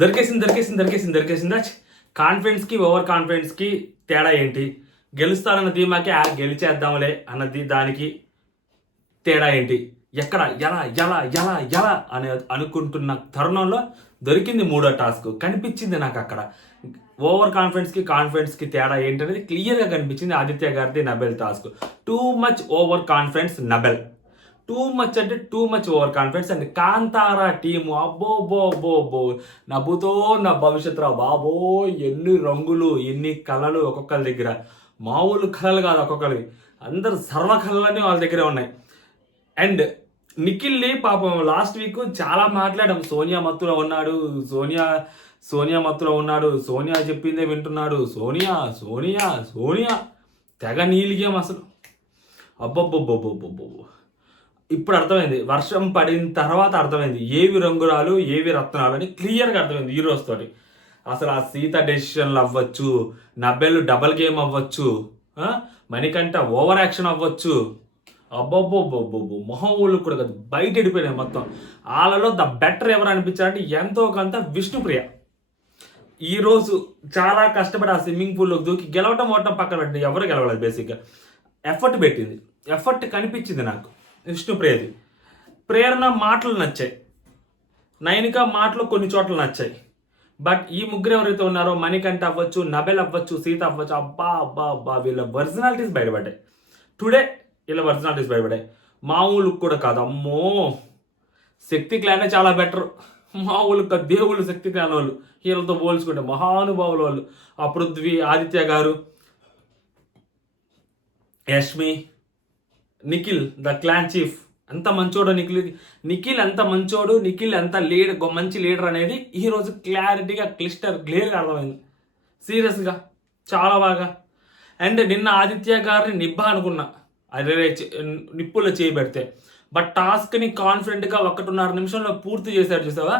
దొరికేసిందా. కాన్ఫిడెన్స్కి over కాన్ఫిడెన్స్కి తేడా ఏంటి? గెలుస్తానన్న ధీమాకి గెలిచేద్దాంలే అన్నది దానికి తేడా ఏంటి? ఎక్కడ ఎలా ఎలా ఎలా ఎలా అని అనుకుంటున్న తరుణంలో దొరికింది మూడో టాస్క్. కనిపించింది నాకు అక్కడ ఓవర్ కాన్ఫిడెన్స్కి తేడా ఏంటనేది క్లియర్గా కనిపించింది. ఆదిత్య గారిది Nabeel task. Too much over confidence Nabeel. Too much అంటే too much over confidence. And Kantara team అబ్బో నవ్వుతో నా భవిష్యత్తు రా బాబో. ఎన్ని రంగులు ఎన్ని కళలు ఒక్కొక్కరి దగ్గర. మామూలు కళలు కాదు ఒక్కొక్కరి, అందరు సర్వ కళలన్నీ వాళ్ళ దగ్గరే ఉన్నాయి. అండ్ నిఖిల్ని పాపం లాస్ట్ వీక్ చాలా మాట్లాడాం. సోనియా మత్తులో ఉన్నాడు, సోనియా చెప్పిందే వింటున్నాడు, సోనియా తెగ నీలిగేం అసలు. అబ్బబ్బబ్బబ్బబ్బబ్బో. ఇప్పుడు అర్థమైంది, వర్షం పడిన తర్వాత అర్థమైంది ఏవి రంగురాలు ఏవి రత్నాలు అని క్లియర్గా అర్థమైంది ఈ రోజుతోటి. అసలు ఆ సీత డెసిషన్లు అవ్వచ్చు, నబెల్ డబల్ గేమ్ అవ్వచ్చు, మణికంఠ ఓవర్ యాక్షన్ అవ్వచ్చు. అబ్బబ్బబ్బబ్బబ్బో మొహం ఊళ్ళు కూడా కాదు, బయట వెళ్ళిపోయినాయి మొత్తం. వాళ్ళలో ద బెటర్ ఎవరు అనిపించారంటే ఎంతో కొంత విష్ణుప్రియ. ఈరోజు చాలా కష్టపడి ఆ స్విమ్మింగ్ పూల్లోకి దూకి గెలవటం ఓటం పక్కన పెట్టింది, ఎవరు గెలవలేదు. బేసిక్గా ఎఫర్ట్ పెట్టింది, ఎఫర్ట్ కనిపించింది నాకు విష్ణుప్రియది. ప్రేరణ మాటలు నచ్చాయి, నయనిక మాటలు కొన్ని చోట్ల నచ్చాయి. బట్ ఈ ముగ్గురు ఎవరైతే ఉన్నారో మణికంఠ అవ్వచ్చు, నబెల్ అవ్వచ్చు, సీత అవ్వచ్చు, అబ్బా వీళ్ళ ఒరిజినాలిటీస్ బయటపడ్డాయి. టుడే వీళ్ళ ఒరిజినాలిటీస్ బయటపడ్డాయి. మామూలు కూడా కాదు, అమ్మో శక్తి క్లానే చాలా బెటర్. మామూలు దేవుళ్ళు శక్తి క్లాన్ వాళ్ళు వీళ్ళతో పోల్చుకుంటే మహానుభావులు వాళ్ళు. ఆ పృథ్వీ, ఆదిత్య గారు, Yashmi, Nikhil the clan chief ఎంత మంచోడు. నిఖిల్ ఎంత మంచోడు, నిఖిల్ ఎంత మంచి లీడర్ అనేది ఈరోజు క్లారిటీగా క్లియర్గా అర్థమైంది. సీరియస్గా చాలా బాగా. అండ్ నిన్న ఆదిత్య గారిని నిబ్బా అనుకున్నా, అదే నిప్పుల్లో చేయబెడితే. బట్ టాస్క్ని కాన్ఫిడెంట్గా 1.5 నిమిషంలో పూర్తి చేశాడు చూసావా.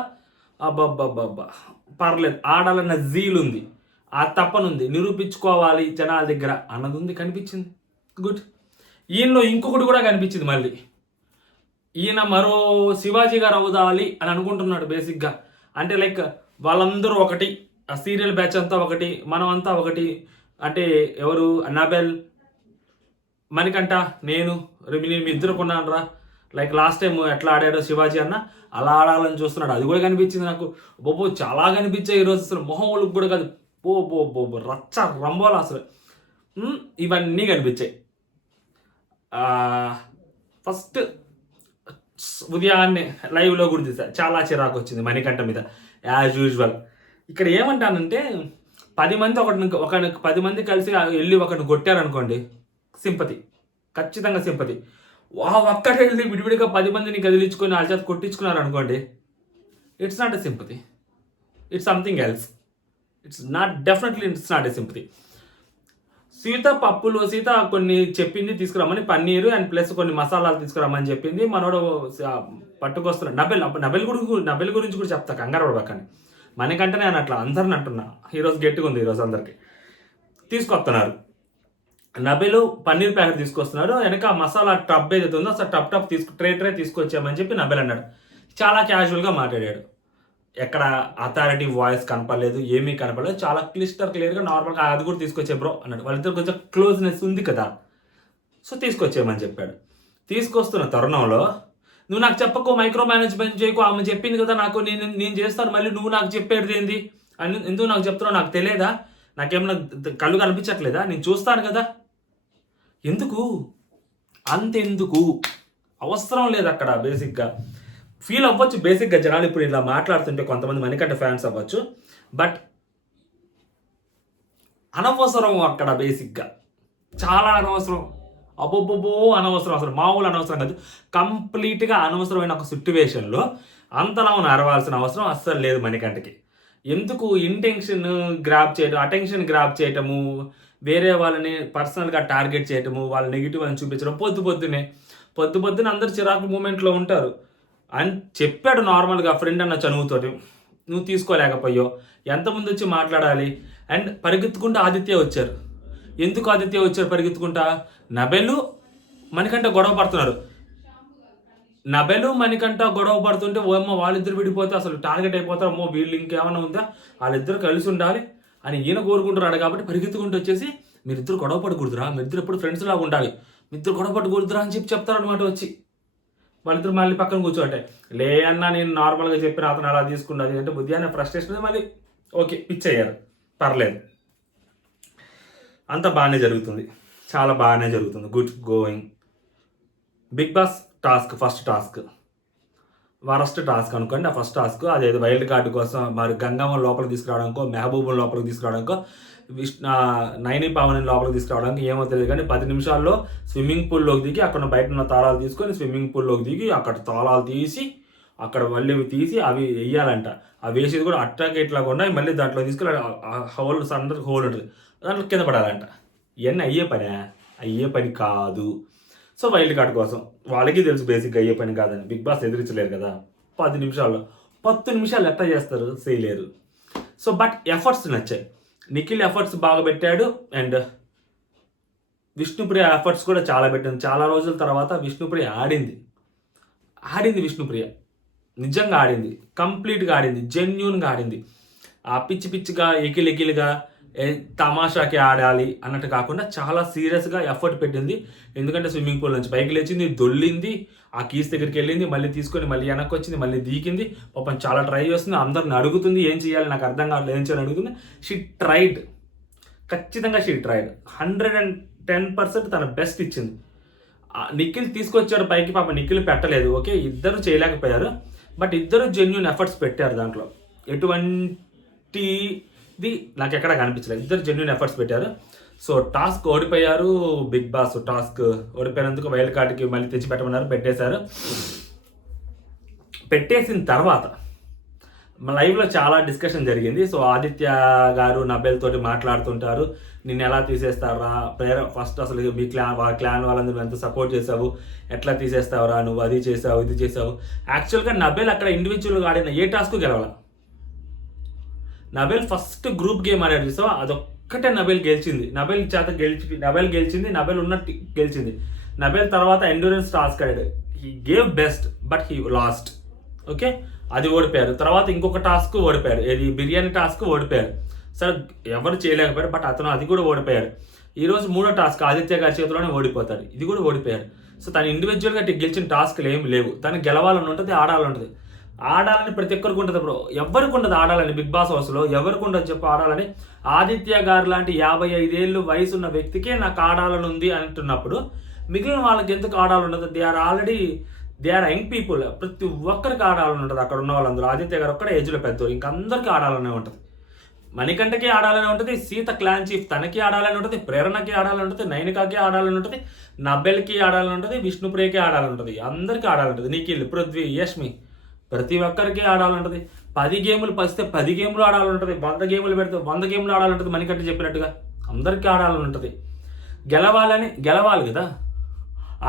అబ్బబ్బబ్బబ్బా పర్లేదు, ఆడాలన్న జీల్ ఉంది, ఆ తప్పనుంది, నిరూపించుకోవాలి జనాల దగ్గర అన్నది ఉంది, కనిపించింది. గుడ్. ఈయనలో ఇంకొకటి కూడా కనిపించింది మళ్ళీ. ఈయన మరో శివాజీ గారు అవుదాలి అని అనుకుంటున్నాడు బేసిక్గా. అంటే లైక్ వాళ్ళందరూ ఒకటి, ఆ సీరియల్ బ్యాచ్ అంతా ఒకటి, మనం అంతా ఒకటి. అంటే ఎవరు, నబెల్, మణికంఠ, నేను మీ ఇద్దరు కొన్నాను రా. లైక్ లాస్ట్ టైం ఎట్లా ఆడాడో శివాజీ అన్న అలా ఆడాలని చూస్తున్నాడు. అది కూడా కనిపించింది నాకు. చాలా కనిపించాయి ఈరోజు. అసలు మొహం ఒళ్ళుకు కూడా కాదు, రచ్చ రంబోలా అసలు. ఇవన్నీ కనిపించాయి. ఫస్ట్ ఉదయాన్నే లైవ్లో కూడా చూసా, చాలా చిరాకు వచ్చింది మణికంఠ మీద యాజ్ యూజువల్. ఇక్కడ ఏమంటానంటే 10 మంది ఒకరిని 10 మంది కలిసి వెళ్ళి ఒకరిని కొట్టారనుకోండి, సింపతి, ఖచ్చితంగా సింపతి. ఒక్కటే వెళ్ళి విడివిడిగా 10 మందిని కదిలించుకొని వాళ్ళ చేత కొట్టించుకున్నారు అనుకోండి, it's not a sympathy, it's something else. It's not a sympathy. Sita కొన్ని చెప్పింది తీసుకురమ్మని, పన్నీరు అండ్ ప్లస్ కొన్ని మసాలాలు తీసుకురమ్మని చెప్పింది. మనోడు పట్టుకొస్తున్నాడు. నబెల్ గురించి కూడా చెప్తా, కంగారు పడబాకని. మనకంటేనే అని అట్లా అందరిని అంటున్నా. ఈరోజు గట్టిగా ఉంది, ఈరోజు అందరికి తీసుకొస్తున్నారు. నబెల్ పన్నీర్ ప్యాకెట్ తీసుకొస్తున్నారు, వెనక మసాలా టబ్ ఏదైతే ఉందో అసలు టబ్ ట్రే తీసుకొచ్చామని చెప్పి నబెల్ అన్నాడు. చాలా క్యాజువల్గా మాట్లాడాడు. ఎక్కడ అథారిటీ వాయిస్ కనపడలేదు, ఏమీ కనపడలేదు. చాలా క్లియర్గా నార్మల్గా అది కూడా తీసుకొచ్చే బ్రో అన్నాడు. వాళ్ళిద్దరు కొంచెం క్లోజ్నెస్ ఉంది కదా, సో తీసుకొచ్చేయమని చెప్పాడు. తీసుకొస్తున్న తరుణంలో నువ్వు నాకు చెప్పకు, మైక్రో మేనేజ్మెంట్ చేయకు, ఆమె చెప్పింది కదా నాకు, నేను చేస్తాను, మళ్ళీ నువ్వు నాకు చెప్పేది ఏంది అని ఎందుకు నాకు చెప్తున్నావు, నాకు తెలియదా, నాకేమన్నా కళ్ళు కనిపించట్లేదా, నేను చూస్తాను కదా, ఎందుకు అంతెందుకు, అవసరం లేదు అక్కడ. బేసిక్గా ఫీల్ అవ్వచ్చు బేసిక్గా జనాలు ఇప్పుడు ఇలా మాట్లాడుతుంటే కొంతమంది మణికంఠ ఫ్యాన్స్ అవ్వచ్చు, బట్ అనవసరం అక్కడ. బేసిక్గా చాలా అనవసరం, అనవసరం, అసలు మామూలు అనవసరం కాదు, కంప్లీట్గా అనవసరమైన ఒక సిట్యువేషన్లో అంతలా అరవాల్సిన అవసరం అస్సలు లేదు మణికంఠకి. ఎందుకు అటెన్షన్ గ్రాప్ చేయటము, వేరే వాళ్ళని పర్సనల్గా టార్గెట్ చేయటము, వాళ్ళ నెగిటివ్ అని చూపించడం, పొద్దున అందరు చిరాకు మూమెంట్లో ఉంటారు అని చెప్పాడు నార్మల్గా ఫ్రెండ్ అన్న చనువుతోటి. నువ్వు తీసుకోలేకపోయావు, ఎంతమంది వచ్చి మాట్లాడాలి. అండ్ పరిగెత్తుకుంటూ ఆదిత్య వచ్చారు. ఎందుకు ఆదిత్య వచ్చారు పరిగెత్తుకుంటా, నబెల్ మణికంఠ గొడవ పడుతున్నారు. నబెలు మణికంఠ గొడవ పడుతుంటే ఓమ్మో వాళ్ళిద్దరు విడిపోతే అసలు టార్గెట్ అయిపోతారు, అమ్మో వీళ్ళు ఇంకేమైనా ఉందా, వాళ్ళిద్దరు కలిసి ఉండాలి అని ఈయన కోరుకుంటున్నాడు. కాబట్టి పరిగెత్తుకుంటూ వచ్చేసి మీరిద్దరు గొడవ పడకూడదురా, మీరిద్దరు ఎప్పుడు ఫ్రెండ్స్ లాగా ఉండాలి, మీరిద్దరు గొడవ పడకూడదురా అని చెప్తారనమాట. వచ్చి వాళ్ళిద్దరు మళ్ళీ పక్కన కూర్చోంటే లే అన్నా నేను నార్మల్గా చెప్పిన అతను అలా తీసుకున్నది అంటే బుద్ధి అనే ఫ్రస్ట్రేషన్ మళ్ళీ ఓకే పిచ్ అయ్యారు, పర్లేదు, అంతా బాగానే జరుగుతుంది, చాలా బాగానే జరుగుతుంది, good going. Bigg Boss task, first task worst task అనుకోండి. ఆ ఫస్ట్ టాస్క్ అదేదో వైల్డ్ కార్డు కోసం మరి గంగమ్మ లోపలికి తీసుకురావడానికో, మెహబూబుని లోపలికి తీసుకురావడానికో, నైని పావని లోపలికి తీసుకురావడానికి ఏమో తెలియదు కానీ 10 నిమిషాల్లో స్విమ్మింగ్ పూల్లోకి దిగి అక్కడ బయట ఉన్న తాళాలు తీసుకొని స్విమ్మింగ్ పూల్లోకి దిగి అక్కడ తాళాలు తీసి అక్కడ మళ్ళీ తీసి అవి వేయాలంట. అవి వేసేది కూడా అట్టాకి ఇట్లాగా ఉన్నాయి, మళ్ళీ దాంట్లో తీసుకెళ్ళి హోల్ సన్నది హోల్ ఉంటుంది, దాంట్లో కింద పడాలంట. ఇవన్నీ అయ్యే పని కాదు. సో వైల్డ్ కార్డ్ కోసం వాళ్ళకి తెలుసు బేసిక్గా అయ్యే పని కాదని, బిగ్ బాస్ ఎదిరించలేరు కదా. 10 నిమిషాలు ఎట్లా చేస్తారు, చేయలేరు. సో బట్ ఎఫర్ట్స్ నచ్చాయి, నిఖిల్ ఎఫర్ట్స్ బాగా పెట్టాడు అండ్ విష్ణుప్రియ ఎఫర్ట్స్ కూడా చాలా పెట్టింది. చాలా రోజుల తర్వాత విష్ణుప్రియ ఆడింది. విష్ణుప్రియ నిజంగా ఆడింది, కంప్లీట్గా ఆడింది, జెన్యూన్గా ఆడింది. ఆ పిచ్చిగా ఎకిలిగా తమాషాకి ఆడాలి అన్నట్టు కాకుండా చాలా సీరియస్గా ఎఫర్ట్ పెట్టింది. ఎందుకంటే స్విమ్మింగ్ పూల్ నుంచి పైకి లేచింది, దొల్లింది, ఆ కీస్ దగ్గరికి వెళ్ళింది, మళ్ళీ తీసుకొని మళ్ళీ వెనక్కి వచ్చింది, మళ్ళీ దీకింది. పాపం చాలా ట్రై చేస్తుంది, అందరిని అడుగుతుంది ఏం చేయాలి నాకు అర్థం కావట్లేదు, ఏం చేయాలని అడుగుతుంది. షీ ట్రైడ్, ఖచ్చితంగా షీ ట్రైడ్, 110% తన బెస్ట్ ఇచ్చింది. నిఖిల్ తీసుకొచ్చాడు పైకి, పాప నిఖిల్ పెట్టలేదు, ఓకే ఇద్దరు చేయలేకపోయారు, బట్ ఇద్దరు జెన్యూన్ ఎఫర్ట్స్ పెట్టారు. దాంట్లో ఎటువంటిది నాకు ఎక్కడ కనిపించలేదు, ఇద్దరు జెన్యూన్ ఎఫర్ట్స్ పెట్టారు. సో టాస్క్ ఓడిపోయారు, బిగ్ బాస్ టాస్క్ ఓడిపోయినందుకు వైల్డ్ కార్డ్కి మళ్ళీ తెచ్చి పెట్టమన్నారు, పెట్టేసిన తర్వాత లైవ్లో చాలా డిస్కషన్ జరిగింది. సో ఆదిత్య గారు నబెల్ తోటి మాట్లాడుతుంటారు, నిన్ను ఎలా తీసేస్తారా ఫస్ట్ అసలు మీ క్లాన్ వాళ్ళందరూ ఎంత సపోర్ట్ చేసావు, ఎట్లా తీసేస్తావురా నువ్వు, అది చేసావు ఇది చేసావు. యాక్చువల్గా నబెల్ అక్కడ ఇండివిజువల్గా ఆడిన ఏ టాస్క్ గెలవాల. నబెల్ ఫస్ట్ గ్రూప్ గేమ్ ఆడాడు, సో అదొక్కటే నబెల్ గెలిచింది, నబెల్ గెలిచింది. నబెల్ తర్వాత ఎండ్యూరెన్స్ టాస్క్ ఆడాడు, he gave best but he lost, okay అది ఓడిపోయారు. తర్వాత ఇంకొక టాస్క్ ఓడిపోయారు, ఏది బిర్యానీ టాస్క్ ఓడిపోయారు. సరే ఎవరు చేయలేకపోయారు, బట్ అతను అది కూడా ఓడిపోయారు. ఈరోజు 3వ టాస్క్ ఆదిత్య గారి చేతిలోనే ఓడిపోతాడు, ఇది కూడా ఓడిపోయారు. సో తను ఇండివిజువల్గా గెలిచిన టాస్క్లు ఏమి లేవు, తను గెలవాలని ఉంటుంది, ఆడాలని ఉంటుంది. ఆడాలని ప్రతి ఒక్కరికి ఉంటుంది బ్రో, ఎవరికి ఉండదు ఆడాలని. బిగ్ బాస్ హౌస్లో ఎవరికి ఉండదు చెప్పు ఆడాలని. ఆదిత్య గారు లాంటి 55 ఏళ్ళు వయసు ఉన్న వ్యక్తికే నాకు ఆడాలని ఉంది అంటున్నప్పుడు మిగిలిన వాళ్ళకి ఎందుకు ఆడాలని ఉండదు? దే ఆర్ యంగ్ పీపుల్, ప్రతి ఒక్కరికి ఆడాలని ఉంటుంది అక్కడ ఉన్న వాళ్ళందరూ. ఆదిత్య గారు ఒక్కడే ఏజ్లో పెద్దోరు, ఇంకందరికీ ఆడాలనే ఉంటుంది. మణికంఠకి ఆడాలని ఉంటుంది, సీత క్లాన్ చీఫ్ తనకి ఆడాలని ఉంటుంది, ప్రేరణకి ఆడాలని ఉంటుంది, నైనికాకి ఆడాలని ఉంటుంది, నబెల్కి ఆడాలని ఉంటుంది, విష్ణుప్రియకి ఆడాలని ఉంటుంది, అందరికీ ఆడాలని ఉంటుంది, నిఖిల్, పృథ్వీ, యష్మి, ప్రతి ఒక్కరికి ఆడాలంటుంది. 10 గేములు పస్తే 10 గేములు ఆడాలంటుంది, 100 గేములు పెడితే 100 గేములు ఆడాలంటుంది. మణికంఠ చెప్పినట్టుగా అందరికీ ఆడాలని ఉంటుంది. గెలవాలి కదా,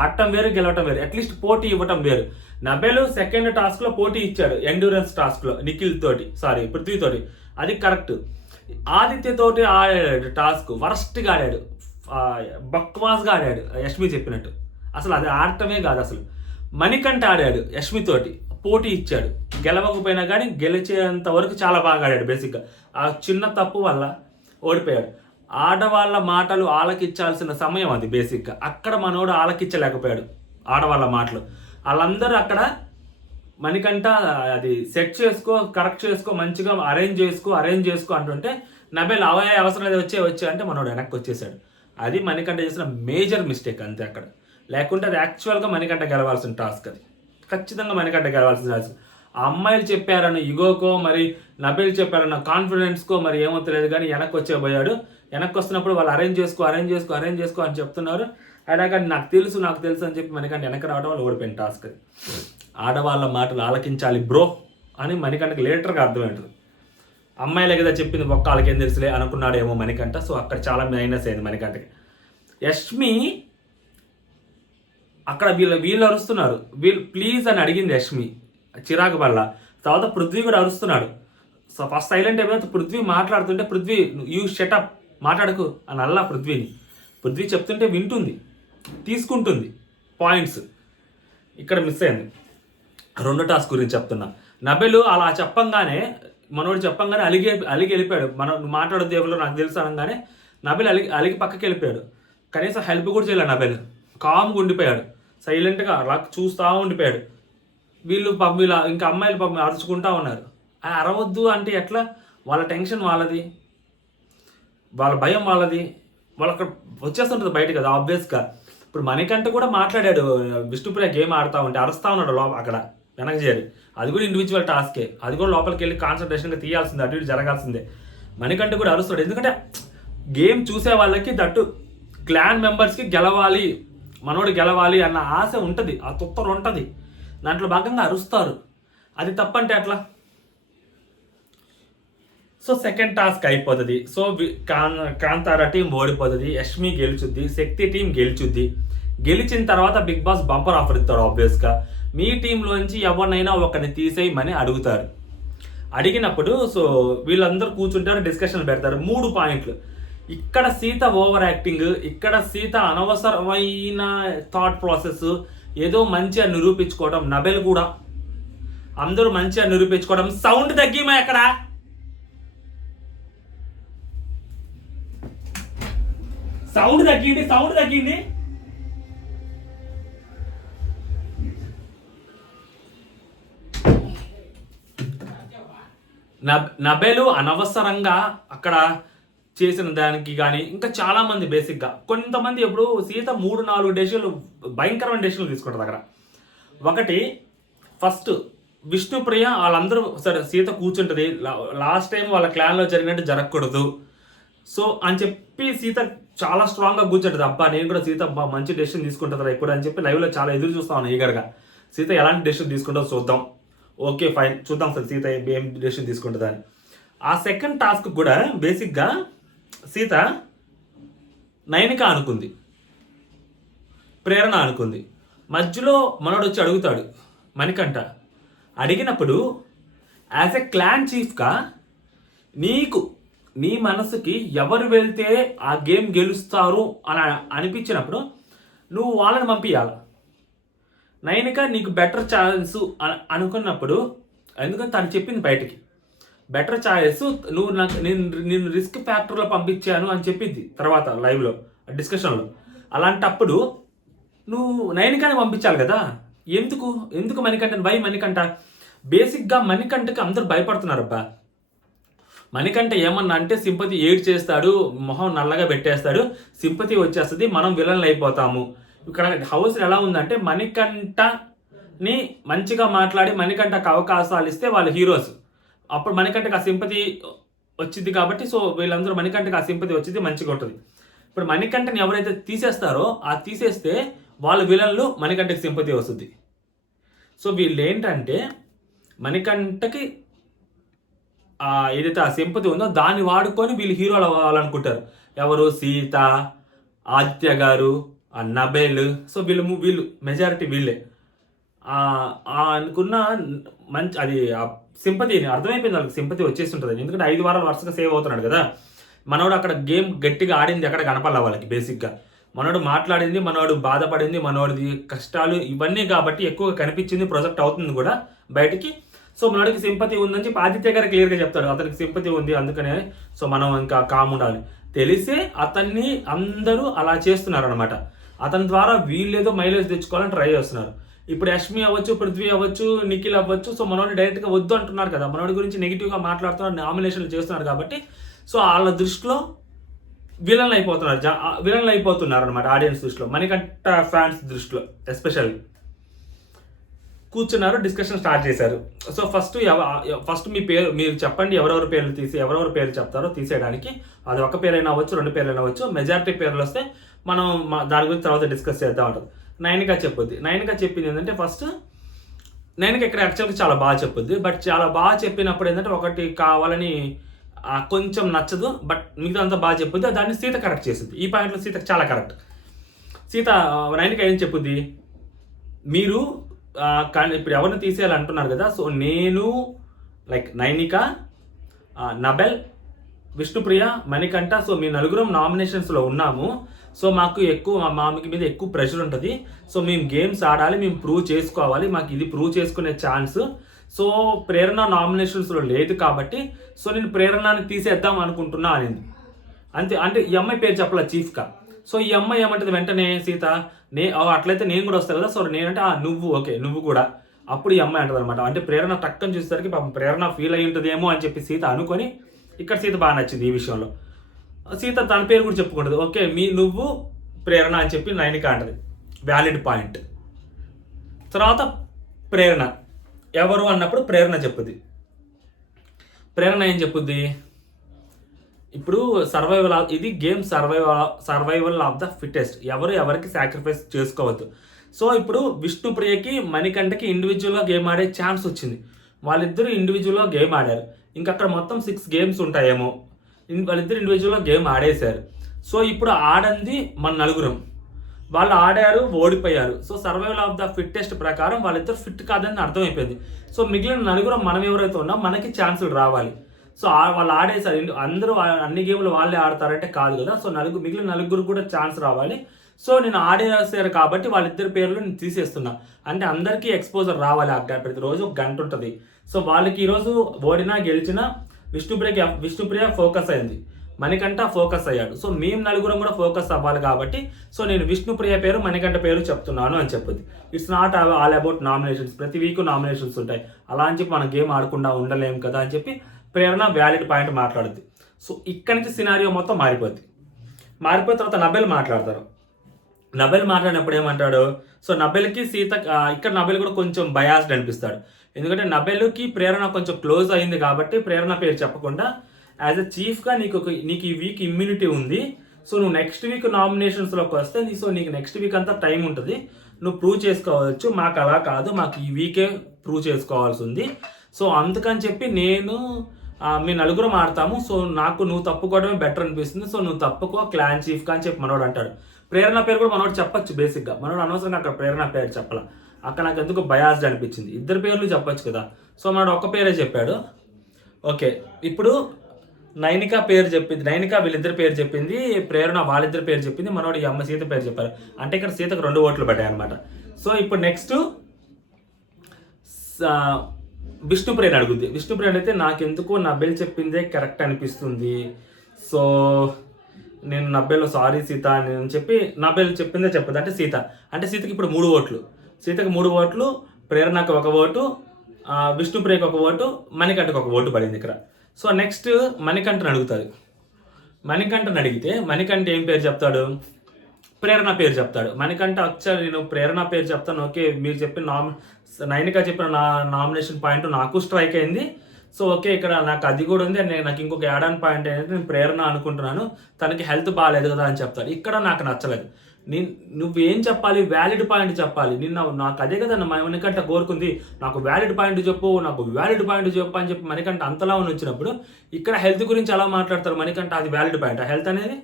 ఆడటం వేరు గెలవటం వేరు, అట్లీస్ట్ పోటీ ఇవ్వటం వేరు. నబెల్ సెకండ్ టాస్క్లో పోటీ ఇచ్చాడు, ఎండ్యూరెన్స్ టాస్క్లో పృథ్వీ తోటి, అది కరెక్ట్. ఆదిత్య తోటి ఆడాడు టాస్క్, వరస్ట్గా ఆడాడు, బక్వాస్గా ఆడాడు, యష్మి చెప్పినట్టు. అసలు అది ఆడటమే కాదు అసలు. మణికంఠ ఆడాడు యష్మితోటి, పోటీ ఇచ్చాడు, గెలవకపోయినా కానీ గెలిచేంత వరకు చాలా బాగా ఆడాడు. బేసిక్గా ఆ చిన్న తప్పు వల్ల ఓడిపోయాడు. ఆడవాళ్ళ మాటలు ఆలకించాల్సిన సమయం అది బేసిక్గా, అక్కడ మనోడు ఆలకించలేకపోయాడు ఆడవాళ్ళ మాటలు. వాళ్ళందరూ అక్కడ మణికంఠ అది సెట్ చేసుకో, కరెక్ట్ చేసుకో, మంచిగా అరేంజ్ చేసుకో అంటుంటే నబెల్ అవసరం లేదు వచ్చే అంటే మనోడు వెనక్కి వచ్చేసాడు. అది మణికంఠ చేసిన మేజర్ మిస్టేక్ అంతే అక్కడ. లేకుంటే అది యాక్చువల్గా మణికంఠ గెలవాల్సిన టాస్క్, అది ఖచ్చితంగా మణికంఠ గెలవాల్సిన టాస్క్. ఆ అమ్మాయిలు చెప్పారన్న ఇగోకో, మరి నబెల్ చెప్పారన్న కాన్ఫిడెన్స్కో మరి ఏమో తెలియదు కానీ వెనక్కి వచ్చేపోయాడు. వెనక్కి వస్తున్నప్పుడు వాళ్ళు అరేంజ్ చేసుకో అని చెప్తున్నారు. అలాగే నాకు తెలుసు అని చెప్పి మణికంఠ వెనక్కి రావడం వాళ్ళు ఓడిపోయిన టాస్క్ అది. ఆడవాళ్ళ మాటలు ఆలకించాలి బ్రో అని మణికంఠకి లేటర్గా అర్థమైంటుంది. అమ్మాయిలే కదా చెప్పింది, ఒక్క వాళ్ళకేం తెలుసులే అనుకున్నాడేమో మణికంఠ. సో అక్కడ చాలా మైనస్ అయింది మణికంఠకి. యష్మి అక్కడ వీళ్ళు అరుస్తున్నారు, ప్లీజ్ అని అడిగింది యష్మి చిరాకు వల్ల. తర్వాత పృథ్వీ కూడా అరుస్తున్నాడు. సో ఫస్ట్ సైలెంట్ అయిపోయిన పృథ్వీ మాట్లాడుతుంటే పృథ్వీ యూ షటప్ మాట్లాడకు అని అల్లా పృథ్వీ చెప్తుంటే వింటుంది, తీసుకుంటుంది పాయింట్స్. ఇక్కడ మిస్ అయింది. రెండో టాస్క్ గురించి చెప్తున్నా. నబెల్ అలా మనోడు చెప్పంగానే అలిగి వెళ్ళిపోయాడు. మనం మాట్లాడొద్దు ఎవరో నాకు తెలుసు అనగానే నబెల్ అలిగి పక్కకి వెళ్ళిపోయాడు. కనీసం హెల్ప్ కూడా చేయలేదు నబెల్. కామ్గా ఉండిపోయాడు, సైలెంట్గా అలా చూస్తూ ఉండిపోయాడు. వీళ్ళు ఇంకా అమ్మాయిలు అరుచుకుంటా ఉన్నారు. అరవద్దు అంటే ఎట్లా? వాళ్ళ టెన్షన్ వాళ్ళది, వాళ్ళ భయం వాళ్ళది, వాళ్ళకి వచ్చేస్తుంటుంది బయట కదా ఆబ్వియస్గా. ఇప్పుడు మణికంఠ కూడా మాట్లాడాడు, విష్ణుప్రియ గేమ్ ఆడుతూ ఉంటే అరుస్తూ ఉన్నాడు అక్కడ వెనక చేరి. అది కూడా ఇండివిజువల్ టాస్కే, అది కూడా లోపలికి వెళ్ళి కాన్సన్ట్రేషన్గా తీయాల్సిందే, అటు ఇటు జరగాల్సిందే. మణికంఠ కూడా అరుస్తాడు, ఎందుకంటే గేమ్ చూసే వాళ్ళకి దట్టు క్లాన్ మెంబర్స్కి గెలవాలి, మనోడు గెలవాలి అన్న ఆశ ఉంటుంది, ఆ తుత్తరు ఉంటుంది. దాంట్లో భాగంగా అరుస్తారు. అది తప్పంటే అట్లా? సో సెకండ్ టాస్క్ అయిపోతుంది. సో కాంతారా టీం ఓడిపోతుంది, యష్మి గెలుచుద్ది, శక్తి టీం గెలిచుద్ది. గెలిచిన తర్వాత బిగ్ బాస్ బంపర్ ఆఫర్ ఇస్తాడు ఆబ్వియస్గా. మీ టీంలోంచి ఎవరినైనా ఒకరిని తీసేయమని అడుగుతారు. అడిగినప్పుడు సో వీళ్ళందరూ కూర్చుంటారు, డిస్కషన్ పెడతారు. 3 పాయింట్లు. ఇక్కడ సీత ఓవర్ యాక్టింగ్, ఇక్కడ సీత అనవసరమైన థాట్ ప్రాసెస్, ఏదో మంచిగా నిరూపించుకోవడం. నబెల్ కూడా అందరూ మంచిగా నిరూపించుకోవడం. సౌండ్ తగ్గిమా ఎక్కడ? సౌండ్ తగ్గింది. నబెలు అనవసరంగా అక్కడ చేసిన దానికి కానీ ఇంకా చాలా మంది బేసిక్గా కొంతమంది ఎప్పుడు సీత 3-4 డెసిషన్లు భయంకరమైన డెసిషన్లు తీసుకుంటుంది అక్కడ. ఒకటి ఫస్ట్ విష్ణుప్రియ వాళ్ళందరూ సరే సీత కూర్చుంటుంది, లాస్ట్ టైం వాళ్ళ క్లాన్లో జరిగినట్టు జరగకూడదు సో అని చెప్పి సీత చాలా స్ట్రాంగ్గా కూర్చుంటుంది. అబ్బా నేను కూడా సీత మంచి డెసిషన్ తీసుకుంటుందా ఇప్పుడు అని చెప్పి లైవ్లో చాలా ఎదురు చూస్తా ఉన్నాను ఈగర్గా. సీత ఎలాంటి డెసిషన్ తీసుకుంటుందో చూద్దాం, ఓకే ఫైన్ చూద్దాం సార్ సీత ఏం డెసిషన్ తీసుకుంటుందా అని. ఆ సెకండ్ టాస్క్ కూడా బేసిక్గా సీత నైనిక అనుకుంది, ప్రేరణ అనుకుంది. మధ్యలో మనోడు వచ్చి అడుగుతాడు మణికంఠ. అడిగినప్పుడు యాజ్ ఎ క్లాన్ చీఫ్గా నీ మనసుకి ఎవరు వెళ్తే ఆ గేమ్ గెలుస్తారు అని అనిపించినప్పుడు నువ్వు వాళ్ళని పంపించాలి. నైనిక నీకు బెటర్ ఛాన్స్ అనుకున్నప్పుడు, ఎందుకంటే తను చెప్పింది బయటికి బెటర్ ఛాయిస్ నువ్వు నేను రిస్క్ ఫ్యాక్టర్లో పంపించాను అని చెప్పింది తర్వాత లైవ్లో డిస్కషన్లో. అలాంటప్పుడు నువ్వు నైనికాని పంపించాలి కదా. ఎందుకు మణికంఠ బేసిక్గా మణికంఠకి అందరూ భయపడుతున్నారు అబ్బా. మణికంఠ ఏమన్నా అంటే సింపతి ఏడ్ చేస్తాడు, మొహం నల్లగా పెట్టేస్తాడు, సింపతి వచ్చేస్తుంది, మనం విలన్లు అయిపోతాము. ఇక్కడ హౌస్ ఎలా ఉందంటే మణికంఠని మంచిగా మాట్లాడి మణికంఠకు అవకాశాలు ఇస్తే వాళ్ళు హీరోస్, అప్పుడు మణికంఠకి ఆ సింపతి వచ్చింది కాబట్టి సో వీళ్ళందరూ మణికంఠకి ఆ సింపతి వచ్చింది, మంచిగా ఉంటుంది. ఇప్పుడు మణికంఠని ఎవరైతే తీసేస్తారో ఆ తీసేస్తే వాళ్ళ విలన్లు, మణికంఠకి సింపతి వస్తుంది. సో వీళ్ళు ఏంటంటే మణికంఠకి ఏదైతే ఆ సింపతి ఉందో దాన్ని వాడుకొని వీళ్ళు హీరోలు అవ్వాలనుకుంటారు. ఎవరు? సీత, ఆదిత్య గారు, నబెల్. సో వీళ్ళు మెజారిటీ వీళ్ళే అనుకున్న మంచి అది సింపతి అర్థమైపోయింది వాళ్ళకి, సింపతి వచ్చేసి ఉంటుంది. ఎందుకంటే 5 వారాలు వరుసగా సేవ్ అవుతున్నాడు కదా. మనోడు అక్కడ గేమ్ గట్టిగా ఆడింది ఎక్కడ కనపడాలి వాళ్ళకి. బేసిక్గా మనోడు మాట్లాడింది, మనోడు బాధపడింది, మనోడిది కష్టాలు ఇవన్నీ కాబట్టి ఎక్కువగా కనిపించింది, ప్రొజెక్ట్ అవుతుంది కూడా బయటికి. సో మనోడికి సింపతి ఉందని చెప్పి ఆదిత్య గారు క్లియర్గా చెప్తాడు, అతనికి సింపతి ఉంది అందుకనే సో మనం ఇంకా కామ్ ఉండాలి. తెలిసే అతన్ని అందరూ అలా చేస్తున్నారు అనమాట. అతని ద్వారా వీళ్ళేదో మైలేజ్ తెచ్చుకోవాలని ట్రై చేస్తున్నారు. ఇప్పుడు యష్మి అవ్వచ్చు, పృథ్వీ అవ్వచ్చు, నిఖిల్ అవ్వచ్చు. సో మనోడిని డైరెక్ట్గా వద్దు అంటున్నారు కదా, మనోడి గురించి నెగిటివ్గా మాట్లాడుతున్నారు, నామినేషన్లు చేస్తున్నారు కాబట్టి సో వాళ్ళ దృష్టిలో విలన్లు అయిపోతున్నారు అనమాట. ఆడియన్స్ దృష్టిలో, మణికంఠ ఫ్యాన్స్ దృష్టిలో ఎస్పెషల్లీ. కూర్చున్నారు, డిస్కషన్ స్టార్ట్ చేశారు. సో ఫస్ట్ మీ పేరు మీరు చెప్పండి, ఎవరెవరి పేర్లు చెప్తారో తీసేయడానికి. అది ఒక పేరైనా అవ్వచ్చు, 2 పేర్లైనా అవ్వచ్చు. మెజారిటీ పేర్లు వస్తే మనం దాని గురించి తర్వాత డిస్కస్ చేద్దాం ఉంటుంది. నైనిక చెప్పుద్ది. నైనిక చెప్పింది ఏంటంటే ఫస్ట్ నైనిక ఇక్కడ యాక్చువల్గా చాలా బాగా చెప్పుద్ది. బట్ చాలా బాగా చెప్పినప్పుడు ఏంటంటే ఒకటి కావాలని కొంచెం నచ్చదు, బట్ మిగతా అంతా బాగా చెప్పుద్ది. దాన్ని సీత కరెక్ట్ చేసింది. ఈ పాయింట్లో సీతకు చాలా కరెక్ట్. నైనిక ఏం చెప్పుద్ది, మీరు కానీ ఇప్పుడు ఎవరిని తీసేయాలంటున్నారు కదా. సో నేను లైక్ నైనిక, నబెల్, విష్ణుప్రియ, మణికంఠ. సో మీ నలుగురం నామినేషన్స్లో ఉన్నాము. సో మాకు మాకు మీద ఎక్కువ ప్రెషర్ ఉంటుంది. సో మేము గేమ్స్ ఆడాలి, మేము ప్రూవ్ చేసుకోవాలి, మాకు ఇది ప్రూవ్ చేసుకునే ఛాన్స్. సో ప్రేరణ నామినేషన్స్లో లేదు కాబట్టి సో నేను ప్రేరణని తీసేద్దాం అనుకుంటున్నా అనింది. అంటే ఈ అమ్మాయి పేరు చెప్పాల చీఫ్గా. సో ఈ అమ్మాయి ఏమంటుంది వెంటనే సీత, అట్లయితే నేను కూడా వస్తాను కదా. సో నేనంటే నువ్వు ఓకే నువ్వు కూడా. అప్పుడు ఈ అమ్మాయి అంటది అనమాట, అంటే ప్రేరణ టక్కని చూసేసరికి పాపం ప్రేరణ ఫీల్ అయి ఉంటుందేమో అని చెప్పి సీత అనుకొని, ఇక్కడ సీత బాగా నచ్చింది ఈ విషయంలో. సీత తన పేరు కూడా చెప్పుకుంటుంది, ఓకే నువ్వు ప్రేరణ అని చెప్పి నైనిక అంటది, వ్యాలిడ్ పాయింట్. తర్వాత ప్రేరణ ఎవరు అన్నప్పుడు ప్రేరణ చెప్పుద్ది. ప్రేరణ ఏం చెప్పుద్ది, ఇప్పుడు ఇది game survival of the fittest, ఎవరికి సాక్రిఫైస్ చేసుకోవద్దు. సో ఇప్పుడు విష్ణుప్రియకి మణికంఠకి ఇండివిజువల్గా గేమ్ ఆడే ఛాన్స్ వచ్చింది. వాళ్ళిద్దరూ ఇండివిజువల్గా గేమ్ ఆడారు. ఇంకా అక్కడ మొత్తం 6 గేమ్స్ ఉంటాయేమో, వాళ్ళిద్దరు ఇండివిజువల్గా గేమ్ ఆడేశారు. సో ఇప్పుడు ఆడంది మన నలుగురం, వాళ్ళు ఆడారు, ఓడిపోయారు. So survival of the fittest ప్రకారం వాళ్ళిద్దరు ఫిట్ కాదని అర్థమైపోయింది. సో మిగిలిన నలుగురం మనం ఎవరైతే ఉన్నాం మనకి ఛాన్సులు రావాలి. సో వాళ్ళు ఆడేసారు, అందరూ అన్ని గేమ్లు వాళ్ళే ఆడతారంటే కాదు కదా. సో మిగిలిన నలుగురు కూడా ఛాన్స్ రావాలి. సో నేను ఆడేసారు కాబట్టి వాళ్ళిద్దరి పేర్లు నేను తీసేస్తున్నా, అంటే అందరికీ ఎక్స్పోజర్ రావాలి. ప్రతిరోజు ఒక గంట ఉంటుంది. సో వాళ్ళకి ఈరోజు ఓడినా గెలిచినా విష్ణుప్రియ ఫోకస్ అయింది, మణికంఠ ఫోకస్ అయ్యాడు. సో మేము నలుగురం కూడా ఫోకస్ అవ్వాలి కాబట్టి సో నేను విష్ణుప్రియ పేరు మణికంఠ పేరు చెప్తున్నాను అని చెప్పుద్ది. It's not all about nominations, ప్రతి వీక్ నామినేషన్స్ ఉంటాయి, అలా అని చెప్పి మనం గేమ్ ఆడకుండా ఉండలేము కదా అని చెప్పి ప్రేరణ వ్యాలిడ్ పాయింట్ మాట్లాడుద్ది. సో ఇక్కడి నుంచి సినారియో మొత్తం మారిపోద్ది. మారిపోయిన తర్వాత నబెల్ మాట్లాడతారు. నబెల్ మాట్లాడినప్పుడు ఏమంటాడు, సో నబెల్కి సీత, ఇక్కడ నబెల్ కూడా కొంచెం బయాస్డ్ అనిపిస్తాడు. ఎందుకంటే నబెల్కి ప్రేరణ కొంచెం క్లోజ్ అయింది కాబట్టి ప్రేరణ పేరు చెప్పకుండా యాజ్ ఎ చీఫ్గా నీకు ఈ వీక్ ఇమ్యూనిటీ ఉంది. సో నువ్వు నెక్స్ట్ వీక్ నామినేషన్స్లోకి వస్తే సో నీకు నెక్స్ట్ వీక్ అంతా టైం ఉంటుంది, నువ్వు ప్రూవ్ చేసుకోవచ్చు. మాకు అలా కాదు, మాకు ఈ వీకే ప్రూవ్ చేసుకోవాల్సి ఉంది. సో అందుకని చెప్పి మీ నలుగురం ఆడతాము. సో నాకు నువ్వు తప్పుకోవడమే బెటర్ అనిపిస్తుంది. సో నువ్వు తప్పుకో క్లాన్ చీఫ్గా అని చెప్పి మనోడు అంటాడు. ప్రేరణ పేరు కూడా మనోడు చెప్పచ్చు బేసిక్గా, మనోడు అనవసరంగా అక్కడ ప్రేరణ పేరు చెప్పాల. అక్కడ నాకు ఎందుకు బయాస్డ్ అనిపించింది, ఇద్దరు పేర్లు చెప్పచ్చు కదా. సో మనోడు ఒక్క పేరే చెప్పాడు. ఓకే ఇప్పుడు నైనిక వీళ్ళిద్దరి పేరు చెప్పింది, ప్రేరణ వాళ్ళిద్దరి పేరు చెప్పింది, మనోడు ఈ అమ్మ సీత పేరు చెప్పారు. అంటే ఇక్కడ సీతకు 2 ఓట్లు పడ్డాయి అనమాట. సో ఇప్పుడు నెక్స్ట్ విష్ణుప్రియని అడుగుద్ది. విష్ణుప్రియ అడిగితే నాకెందుకు నబెల్ చెప్పిందే కరెక్ట్ అనిపిస్తుంది. సో నేను నబెల్ సారీ సీత అని చెప్పి నబెల్ చెప్పిందే చెప్పదు. అంటే సీతకి ఇప్పుడు 3 ఓట్లు, సీతకి 3 ఓట్లు, ప్రేరణకు 1 ఓటు, విష్ణుప్రియకి 1 ఓటు, మణికంఠకు 1 ఓటు పడింది ఇక్కడ. సో నెక్స్ట్ మణికంఠని అడుగుతుంది. మణికంఠని అడిగితే మణికంఠ ఏం పేరు చెప్తాడు, ప్రేరణ పేరు చెప్తాడు. మణికంఠ వచ్చాడు, నేను ప్రేరణ పేరు చెప్తాను. ఓకే మీరు చెప్పిన నైనిక చెప్పిన నామినేషన్ పాయింట్ నాకు స్ట్రైక్ అయింది. సో ఓకే ఇక్కడ నాకు అది కూడా ఉంది, నాకు ఇంకొక యాడ్ ఆన్ పాయింట్ ఏంటంటే నేను ప్రేరణ అనుకుంటున్నాను, తనకి హెల్త్ బాగాలేదు కదా అని చెప్తాడు. ఇక్కడ నాకు నచ్చలేదు. నువ్వేం చెప్పాలి, వ్యాలిడ్ పాయింట్ చెప్పాలి. నాకు అదే కదా మణికంఠ కోరుకుంది, నాకు వ్యాలిడ్ పాయింట్ చెప్పు అని చెప్పి మణికంఠ అంతలా వచ్చినప్పుడు ఇక్కడ హెల్త్ గురించి ఎలా మాట్లాడతారు మణికంఠ, అది వ్యాలిడ్ పాయింట్. హెల్త్ అనేది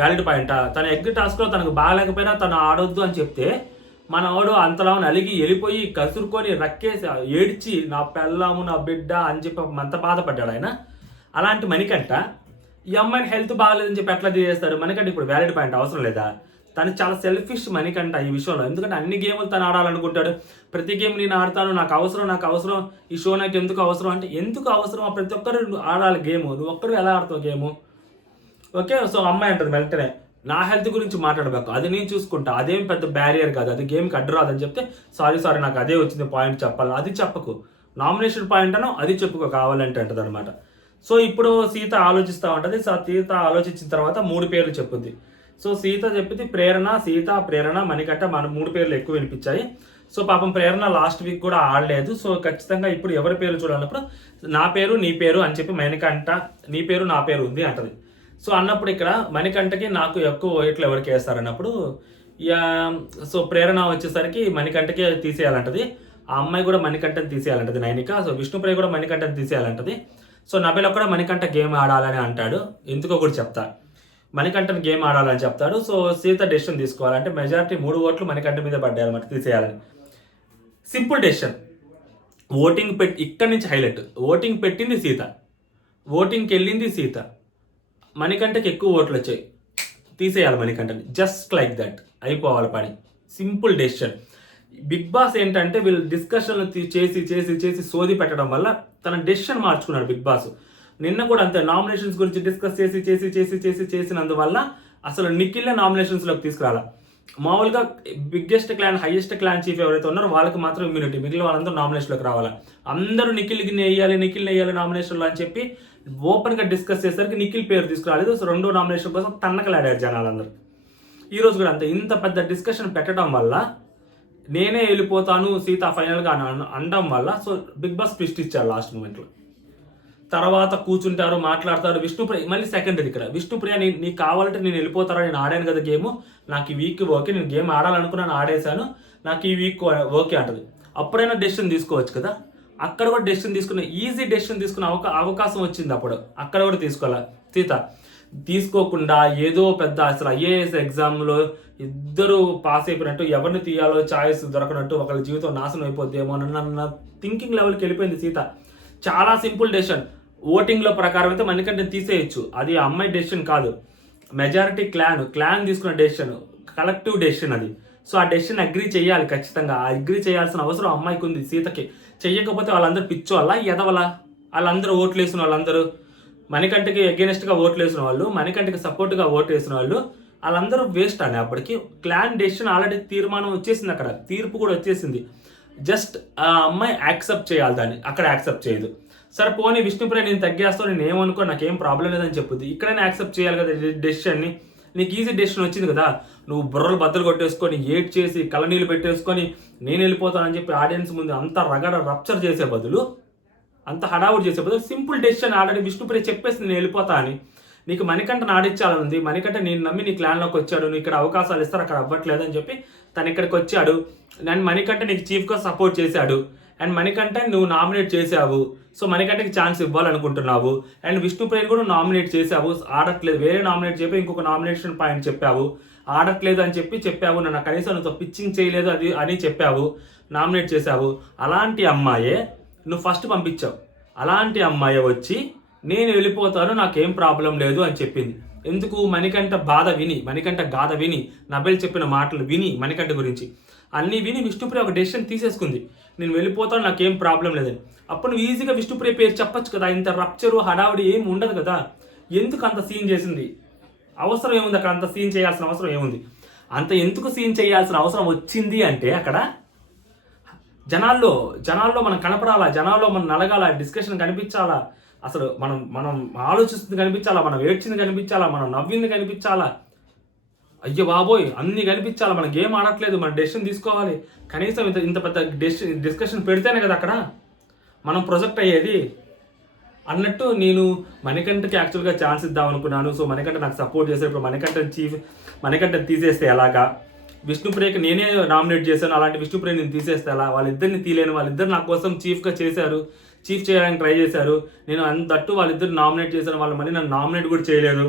వ్యాలిడ్ పాయింటా? తన ఎగ్ టాస్క్లో తనకు బాగాలేకపోయినా తను ఆడొద్దు అని చెప్తే మనవాడు అంతలా అలిగి వెళ్ళిపోయి కసురుకొని రక్కేసి ఏడ్చి నా పెళ్ళాము నా బిడ్డ అని చెప్పి అంత బాధపడ్డాడు ఆయన. అలాంటి మణికంఠ ఈ అమ్మాయిని హెల్త్ బాగాలేదని చెప్పి ఎట్లా చేస్తాడు? మణికంఠ ఇప్పుడు వ్యాలిడ్ పాయింట్ అవసరం లేదా? తను చాలా సెల్ఫిష్ మణికంఠ ఈ విషయంలో. ఎందుకంటే అన్ని గేములు తను ఆడాలనుకుంటాడు. ప్రతి గేమ్ నేను ఆడతాను, నాకు అవసరం, ఈ షో నాకు ఎందుకు అవసరం అంటే ఎందుకు అవసరం? ప్రతి ఒక్కరు ఆడాలి గేము, నువ్వు ఒక్కరు ఎలా ఆడతావు గేము? ఓకే సో అమ్మాయి అంటుంది వెంటనే నా హెల్త్ గురించి మాట్లాడಬೇಕು, అది నేను చూసుకుంటా, అదేం పెద్ద బ్యారియర్ కాదు, అది గేమ్కి అడ్డు రాదని చెప్తే సారీ నాకు అదే వచ్చింది పాయింట్ చెప్పాలి, అది చెప్పకు, నామినేషన్ పాయింట్ అనో అది చెప్పుకో కావాలంటే అంటది అనమాట. సో ఇప్పుడు సీత ఆలోచిస్తూ ఉంటుంది. సీత ఆలోచించిన తర్వాత 3 పేర్లు చెప్పుద్ది. సో సీత చెప్పింది ప్రేరణ, సీత, ప్రేరణ, మణికంఠ, మన 3 పేర్లు ఎక్కువ వినిపించాయి. సో పాపం ప్రేరణ లాస్ట్ వీక్ కూడా ఆడలేదు. సో ఖచ్చితంగా ఇప్పుడు ఎవరి పేరు చూడాలన్నప్పుడు నా పేరు నీ పేరు అని చెప్పి మణికంఠ నీ పేరు నా పేరు ఉంది అంటది. సో అన్నప్పుడు ఇక్కడ మణికంఠకి నాకు ఎక్కువ ఓట్లు ఎవరికి వేస్తారన్నప్పుడు సో ప్రేరణ వచ్చేసరికి మణికంఠకి తీసేయాలంటది. ఆ అమ్మాయి కూడా మణికంఠని తీసేయాలంటది నైనిక. సో విష్ణుప్రియ కూడా మణికంఠని తీసేయాలంటది. సో నబెల్ కూడా మణికంఠ గేమ్ ఆడాలని అంటాడు. ఎందుకో కూడా చెప్తా, మణికంఠని గేమ్ ఆడాలని చెప్తాడు. సో సీత డెసిషన్ తీసుకోవాలంటే మెజారిటీ 3 ఓట్లు మణికంఠ మీద పడ్డాయి అనమాట తీసేయాలని. Simple decision. ఓటింగ్ ఇక్కడి నుంచి హైలైట్, ఓటింగ్ పెట్టింది సీత, ఓటింగ్కి వెళ్ళింది సీత, మణికంఠకి ఎక్కువ ఓట్లు వచ్చాయి, తీసేయాలి మణికంఠని, జస్ట్ లైక్ దట్, అయిపోవాలి పని, సింపుల్ డెసిషన్. బిగ్ బాస్ ఏంటంటే వీళ్ళు డిస్కషన్లు చేసి చేసి చేసి సోది పెట్టడం వల్ల తన డెసిషన్ మార్చుకున్నాడు బిగ్ బాస్. నిన్న కూడా అంతే, నామినేషన్స్ గురించి డిస్కస్ చేసి చేసి చేసి చేసి చేసినందువల్ల అసలు నిఖిల్నే నామినేషన్స్లోకి తీసుకురాల. మామూలుగా biggest clan, highest clan chief ఎవరైతే ఉన్నారో వాళ్ళకి మాత్రం ఇమ్యూనిటీ, మిగిలిన వాళ్ళందరూ నామినేషన్లోకి రావాలా. అందరూ నిఖిల్ని వేయాలి నామినేషన్లో అని చెప్పి ఓపెన్గా డిస్కస్ చేసరికి నిఖిల్ పేరు తీసుకురాలేదు. సో రెండో నామినేషన్ కోసం తన్నకలాడారు జనాలందరూ. ఈరోజు కూడా అంతే, ఇంత పెద్ద డిస్కషన్ పెట్టడం వల్ల నేనే వెళ్ళిపోతాను సీత ఫైనల్గా అనడం వల్ల సో బిగ్ బాస్ ట్విస్ట్ ఇచ్చారు లాస్ట్ మూమెంట్లో. తర్వాత కూర్చుంటారు, మాట్లాడతారు. విష్ణుప్రియ మళ్ళీ సెకండరీ ఇక్కడ. విష్ణుప్రియ నీకు కావాలంటే నేను వెళ్ళిపోతారా, నేను ఆడాను కదా గేమ్, నాకు ఈ వీక్ ఓకే, నేను గేమ్ ఆడాలనుకున్నాను ఆడేశాను, నాకు ఈ వీక్ ఓకే అంటది. అప్పుడైనా డెసిషన్ తీసుకోవచ్చు కదా. అక్కడ కూడా డెసిషన్ తీసుకునే, ఈజీ డెసిషన్ తీసుకునే అవకాశం వచ్చింది అప్పుడు, అక్కడ కూడా తీసుకోవాలా. సీత తీసుకోకుండా ఏదో పెద్ద అసలు ఐఏఎస్ ఎగ్జామ్లో ఇద్దరు పాస్ అయిపోయినట్టు, ఎవరిని తీయాలో ఛాయిస్ దొరకనట్టు, ఒకళ్ళ జీవితం నాశనం అయిపోద్దేమో అన్న థింకింగ్ లెవెల్కి వెళ్ళిపోయింది సీత. చాలా సింపుల్ డెసిషన్. ఓటింగ్లో ప్రకారం అయితే మణికంఠని తీసేయచ్చు, అది అమ్మాయి డెసిషన్ కాదు, మెజారిటీ క్లాన్ తీసుకున్న డెసిషన్, కలెక్టివ్ డెసిషన్ అది. సో ఆ డెసిషన్ అగ్రీ చేయాలి ఖచ్చితంగా. ఆ అగ్రీ చేయాల్సిన అవసరం అమ్మాయికి ఉంది, సీతకి. చెయ్యకపోతే వాళ్ళందరూ పిచ్చోళ్ళ ఎదవల, వాళ్ళందరూ ఓట్లు వేసిన వాళ్ళందరూ, మణికంఠకి అగేనెస్ట్గా ఓట్లు వేసిన వాళ్ళు, మణికంఠకి సపోర్ట్గా ఓటు వేసిన వాళ్ళు, వాళ్ళందరూ వేస్ట్ అని. అప్పటికి క్లాన్ డెసిషన్ ఆల్రెడీ తీర్మానం వచ్చేసింది, అక్కడ తీర్పు కూడా వచ్చేసింది. జస్ట్ ఆ అమ్మాయి యాక్సెప్ట్ చేయాలి దాన్ని, అక్కడ యాక్సెప్ట్ చేయదు. సరే పోనీ విష్ణుప్రియ నేను తగ్గేస్తాను, నేను ఏమనుకో, నాకేం ప్రాబ్లం లేదని చెప్పుద్ది. ఇక్కడైనా యాక్సెప్ట్ చేయాలి కదా డెసిషన్ని. నీకు ఈజీ డెసిషన్ వచ్చింది కదా, నువ్వు బుర్రలు బద్దలు కొట్టేసుకొని ఏడ్ చేసి కళ్ళనీళ్ళు పెట్టేసుకొని నేను వెళ్ళిపోతానని చెప్పి ఆడియన్స్ ముందు అంత రగడ రప్చర్ చేసే బదులు, అంత హడావుడి చేసే బదులు సింపుల్ డెసిషన్ ఆల్రెడీ విష్ణుప్రియ చెప్పేసి నేను వెళ్ళిపోతా అని. నీకు మణికంఠని ఆడించాలనుంది, మణికంఠ నేను నమ్మి నీ క్లాన్లోకి వచ్చాడు, నువ్వు ఇక్కడ అవకాశాలు ఇస్తారు అక్కడ అవ్వట్లేదు అని చెప్పి తను ఇక్కడికి వచ్చాడు. నేను మణికంఠ నీకు చీఫ్గా సపోర్ట్ చేశాడు, అండ్ మణికంఠ నువ్వు నామినేట్ చేసావు, సో మణికంఠకి ఛాన్స్ ఇవ్వాలనుకుంటున్నావు. అండ్ విష్ణుప్రియని కూడా నామినేట్ చేసావు, ఆడట్లేదు, వేరే నామినేట్ చెప్పి ఇంకొక నామినేషన్ పాయింట్ చెప్పావు, ఆడట్లేదు అని చెప్పావు, నన్ను కనీసం నువ్వు పిచ్చింగ్ చేయలేదు అది అని చెప్పావు, నామినేట్ చేసావు. అలాంటి అమ్మాయే నువ్వు ఫస్ట్ పంపించావు. అలాంటి అమ్మాయి వచ్చి నేను వెళ్ళిపోతాను, నాకేం ప్రాబ్లం లేదు అని చెప్పింది. ఎందుకు? మణికంఠ గాథ విని నబెల్ చెప్పిన మాటలు విని, మణికంఠ గురించి అన్నీ విని విష్ణుప్రియ ఒక డెసిషన్ తీసేసుకుంది, నేను వెళ్ళిపోతాను, నాకేం ప్రాబ్లం లేదని. అప్పుడు నువ్వు ఈజీగా విష్ణుప్రియ పేరు చెప్పొచ్చు కదా, ఇంత రప్చరు హడావుడి ఏం ఉండదు కదా. ఎందుకు అంత సీన్ చేసింది? అవసరం ఏముంది అక్కడ? అంత సీన్ చేయాల్సిన అవసరం ఏముంది? అంత ఎందుకు సీన్ చేయాల్సిన అవసరం వచ్చింది అంటే, అక్కడ జనాల్లో మనం కనపడాలా, జనాల్లో మనం నలగాల, డిస్కషన్ కనిపించాలా, అసలు మనం ఆలోచిస్తుంది కనిపించాలా, మనం ఏడ్చింది కనిపించాలా, మనం నవ్వింది కనిపించాలా, అయ్యో బాబోయ్ అన్ని కనిపించాలా. మన గేమ్ ఆడట్లేదు, మన డెసిషన్ తీసుకోవాలి, కనీసం ఇంత పెద్ద డిస్కషన్ పెడితేనే కదా అక్కడ మనం ప్రొజెక్ట్ అయ్యేది అన్నట్టు. నేను మణికంఠకి యాక్చువల్గా ఛాన్స్ ఇద్దాం అనుకున్నాను, సో మణికంఠ నాకు సపోర్ట్ చేశారు, ఇప్పుడు మణికంఠని తీసేస్తే ఎలాగా, విష్ణుప్రియకి నేనే నామినేట్ చేశాను, అలాంటి విష్ణుప్రియ నేను తీసేస్తే ఎలా, వాళ్ళిద్దరిని తీలేను, వాళ్ళిద్దరు నా కోసం చీఫ్గా చేశారు, చీఫ్ చేయడానికి ట్రై చేశారు, నేను అంతట్టు వాళ్ళిద్దరు నామినేట్ చేశాను, వాళ్ళ మళ్ళీ నన్ను నామినేట్ కూడా చేయలేదు,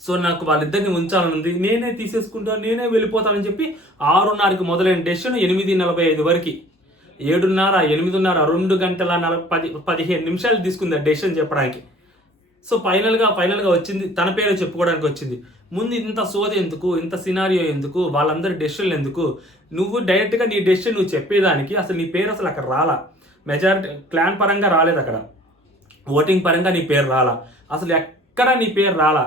సో నాకు వాళ్ళిద్దరిని ఉంచాలని ఉంది, నేనే తీసేసుకుంటాను, నేనే వెళ్ళిపోతానని చెప్పి 6:30కి మొదలైన డెసిషన్ 8:45 వరకు 7:30, 8:30, 2 గంటల 15 నిమిషాలు తీసుకుంది ఆ డెసిషన్ చెప్పడానికి. సో ఫైనల్గా వచ్చింది, తన పేరే చెప్పుకోవడానికి వచ్చింది. ముందు ఇంత సోది ఎందుకు, ఇంత సినారియో ఎందుకు, వాళ్ళందరి డెసిషన్లు ఎందుకు? నువ్వు డైరెక్ట్గా నీ డెసిషన్ నువ్వు చెప్పేదానికి అసలు నీ పేరు అసలు అక్కడ రాలా, మెజారిటీ క్లాన్ పరంగా రాలేదు, అక్కడ ఓటింగ్ పరంగా నీ పేరు రాలా, అసలు ఎక్కడ నీ పేరు రాలా.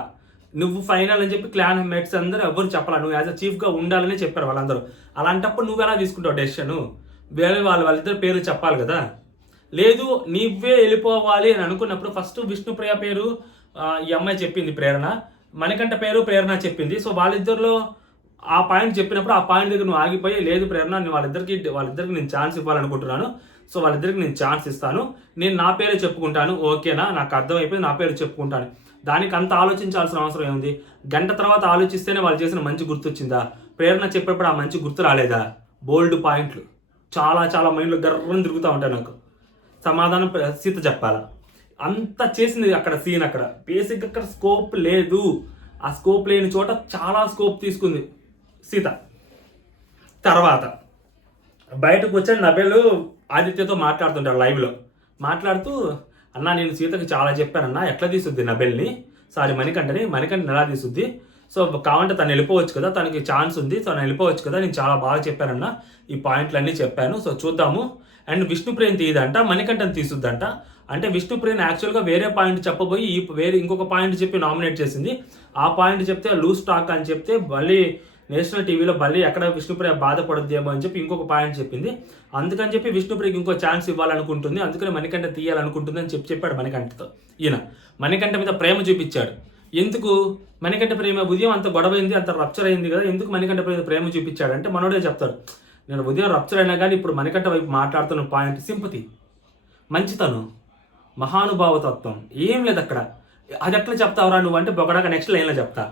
నువ్వు ఫైనల్ అని చెప్పి క్లాన్ మేట్స్ అందరూ ఎవరు చెప్పాలా, నువ్వు యాజ్ అ చీఫ్గా ఉండాలని చెప్పారు వాళ్ళందరూ. అలాంటప్పుడు నువ్వు ఎలా తీసుకుంటావు డెసిషన్? వేరే వాళ్ళిద్దరు పేర్లు చెప్పాలి కదా. లేదు నీవే వెళ్ళిపోవాలి అని అనుకున్నప్పుడు ఫస్ట్ విష్ణుప్రియ పేరు ఈ అమ్మాయి చెప్పింది, ప్రేరణ, మణికంఠ పేరు ప్రేరణ చెప్పింది. సో వాళ్ళిద్దరిలో ఆ పాయింట్ చెప్పినప్పుడు ఆ పాయింట్ దగ్గర నువ్వు ఆగిపోయి, లేదు ప్రేరణ వాళ్ళిద్దరికి నేను ఛాన్స్ ఇవ్వాలనుకుంటున్నాను, సో వాళ్ళిద్దరికి నేను ఛాన్స్ ఇస్తాను, నేను నా పేరే చెప్పుకుంటాను, ఓకేనా, నాకు అర్థమైపోయింది, నా పేరు చెప్పుకుంటాను. దానికి అంత ఆలోచించాల్సిన అవసరం ఏముంది? గంట తర్వాత ఆలోచిస్తేనే వాళ్ళు చేసిన మంచి గుర్తొచ్చిందా? ప్రేరణ చెప్పేప్పుడు ఆ మంచి గుర్తు రాలేదా? బోల్డ్ పాయింట్లు చాలా మైండ్లో గర్రం తిరుగుతూ ఉంటాయి నాకు. సమాధానం సీత చెప్పాలా, అంత చేసింది అక్కడ సీన్. అక్కడ బేసిక్ అక్కడ స్కోప్ లేదు, ఆ స్కోప్ లేని చోట చాలా స్కోప్ తీసుకుంది సీత. తర్వాత బయటకు వచ్చాడు నబెల్ ఆదిత్యతో మాట్లాడుతుంటాడు లైవ్లో, మాట్లాడుతూ అన్న నేను సీతకి చాలా చెప్పానన్నా, ఎట్లా తీసుద్ది నబెల్ని, సారీ మణికంఠని ఎలా తీసుద్ది, సో కావంటే తను వెళ్ళిపోవచ్చు కదా, తనకి ఛాన్స్ ఉంది, తను వెళ్ళిపోవచ్చు కదా, నేను చాలా బాగా చెప్పానన్నా, ఈ పాయింట్లన్నీ చెప్పాను, సో చూద్దాము. అండ్ విష్ణుప్రియని తీయదంట, మణికంఠని తీసుద్దంట. అంటే విష్ణుప్రియని యాక్చువల్గా వేరే పాయింట్ చెప్పబోయి వేరే ఇంకొక పాయింట్ చెప్పి నామినేట్ చేసింది. ఆ పాయింట్ చెప్తే లూజ్ టాక్ అని చెప్తే మళ్ళీ నేషనల్ టీవీలో మళ్ళీ ఎక్కడ విష్ణుప్రియ బాధపడద్దేమో అని చెప్పి ఇంకొక పాయింట్ చెప్పింది. అందుకని చెప్పి విష్ణుప్రియకి ఇంకో ఛాన్స్ ఇవ్వాలనుకుంటుంది, అందుకని మణికంఠ తీయాలనుకుంటుంది అని చెప్పాడు మణికంఠతో. ఈయన మణికంఠ మీద ప్రేమ చూపించాడు. ఎందుకు మణికంఠ ప్రేమ ఉదయం అంత గొడవైంది, అంత రప్చర్ అయింది కదా, ఎందుకు మణికంఠ ప్రేమ చూపించాడు అంటే మనోడే చెప్తాడు. నేను ఉదయం రప్చర్ అయినా కానీ ఇప్పుడు మణికంఠ వైపు మాట్లాడుతున్న పాయింట్ సింపతి, మంచితనం, మహానుభావతత్వం ఏం లేదు అక్కడ. అది ఎట్లా చెప్తావురా నువ్వు అంటే బొగడాక నెక్స్ట్ లైన్లో చెప్తా.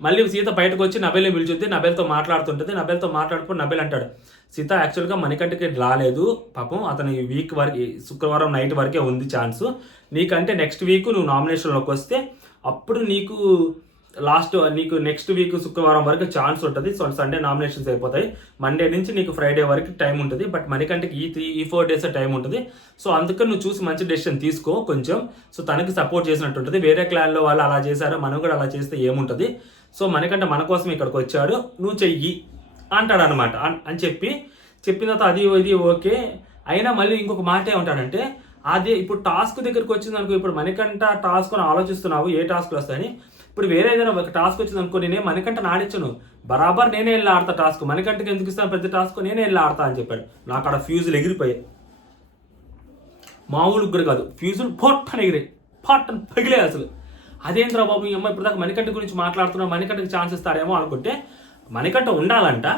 మళ్ళీ సీత బయటకు వచ్చి నబెల్ని పిలుచుద్ది, నబెల్తో మాట్లాడుతుంటుంది. నబెల్తో మాట్లాడుకుని నబెల్ అంటాడు, సీత యాక్చువల్గా మణికంఠకి రాలేదు పాపం, అతను ఈ వీక్ వరకు శుక్రవారం నైట్ వరకే ఉంది ఛాన్సు, నీకంటే నెక్స్ట్ వీక్ నువ్వు నామినేషన్లోకి వస్తే అప్పుడు నీకు నెక్స్ట్ వీక్ శుక్రవారం వరకు ఛాన్స్ ఉంటుంది. సో సండే నామినేషన్స్ అయిపోతాయి, మండే నుంచి నీకు ఫ్రైడే వరకు టైం ఉంటుంది, బట్ మణికంఠకి ఈ 4 days టైం ఉంటుంది. సో అందుకని నువ్వు చూసి మంచి డెసిషన్ తీసుకో కొంచెం, సో తనకి సపోర్ట్ చేసినట్టు ఉంటుంది. వేరే క్లాన్లో వాళ్ళు అలా చేశారో మనం కూడా అలా చేస్తే ఏముంటుంది, సో మణికంఠ మన కోసం ఇక్కడికి వచ్చాడు, నువ్వు చెయ్యి అంటాడు అనమాట. అని చెప్పిన తర్వాత అది ఇది ఓకే అయినా మళ్ళీ ఇంకొక మాట ఏమంటాడంటే, అదే ఇప్పుడు టాస్క్ దగ్గరికి వచ్చింది అనుకో, ఇప్పుడు మణికంఠ టాస్క్ అని ఆలోచిస్తున్నావు ఏ టాస్క్లు వస్తాయని, ఇప్పుడు వేరే ఏదైనా ఒక టాస్క్ వచ్చింది అనుకో, నేనే మణికంఠని ఆడించను, బరాబర్ నేనే వెళ్ళి ఆడతా టాస్క్, మణికంఠకి ఎందుకు ఇస్తాను ప్రతి టాస్క్, నేనే వెళ్ళి ఆడతా అని చెప్పాడు. నాకు అక్కడ ఫ్యూజులు ఎగిరిపోయాయి, మామూలు ఉగ్గురు కాదు, ఫ్యూజులు పొట్టని ఎగిరాయి, పొట్టని పగిలే అసలు. అదేంద్రా బాబు ఈ అమ్మ ఇప్పుడు దాకా మణికంఠ గురించి మాట్లాడుతున్నా, మణికంఠకి ఛాన్స్ ఇస్తారేమో అనుకుంటే, మణికంఠ ఉండాలంట,